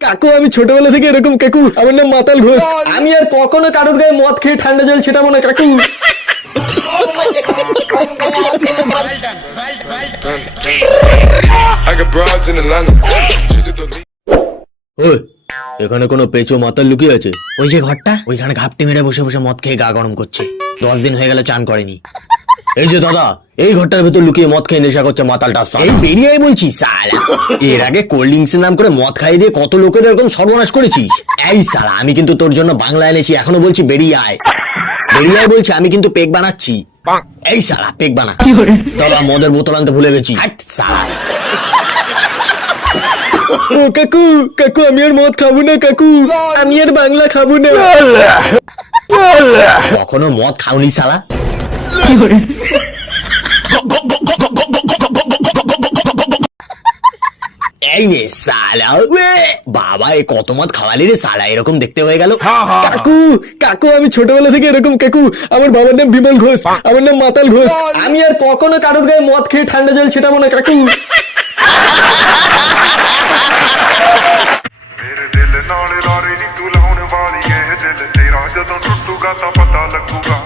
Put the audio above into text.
কাকু আমি ছোটবেলা থেকে এরকম কাকু, আমার নাম মাতাল ঘোষ। আমি আর কখনো কারোর গায়ে মদ খেয়ে ঠান্ডা জল ছিটাবো না কাকু। I got broads in Atlanta. Just at the lean. ওই, এখানে কোনো পেঁচো মাতাল লুকিয়ে আছে? ওই যে ঘরটা, ওইখানে ঘাপটি মেরে বসে বসে মদ খেয়ে গা গরম করছে। 10 দিন হয়ে গেল চান করেনি। এই যে দাদা, এই ঘরটার ভেতর লুকিয়ে মদ খেয়ে নেশা করছে মাতালটা। এই বেরিয়ে আয় বলছি সালা। এর আগে কোল্ড ড্রিঙ্কস এর নাম করে মদ খাইয়ে দিয়ে কত লোকের এরকম সর্বনাশ করেছিস। এই সালা, আমি কিন্তু তোর জন্য বাংলা এনেছি, এখনো বলছি বেরিয়ে আয়। বেরিয়ে আয় বলছি, আমি কিন্তু পেক বানাচ্ছি। এই সালা পেক বানা। দাদা মদের বোতল আনতে ভুলে গেছি। হাট সালা। ও কাকু, কাকু আমি আর মদ খাবো না কাকু, আমি আর বাংলা খাবো না। কখনো মদ খাওনি সালা? এই নে সালা। বাবা এ কত মদ খাওয়ালি রে সালা, এরকম দেখতে হয়ে গেল। কাকু, কাকু আমি ছোটবেলা থেকে এরকম কাকু, আমার বাবার নাম বিমল ঘোষ, আমার নাম মাতাল ঘোষ। আমি আর কখনো কারোর গায়ে মদ খেয়ে ঠান্ডা জল ছিটাবো না কাকু। ਮੇਰੇ ਦਿਲ ਨਾਲ ਲਾਰੇ ਨੀ ਤੂੰ ਲਾਉਣ ਵਾਲੀ ਐ ਦਿਲ ਤੇਰਾ ਜਦੋਂ ਟੁੱਟੂਗਾ ਤਾਂ ਪਤਾ ਲੱਗੂਗਾ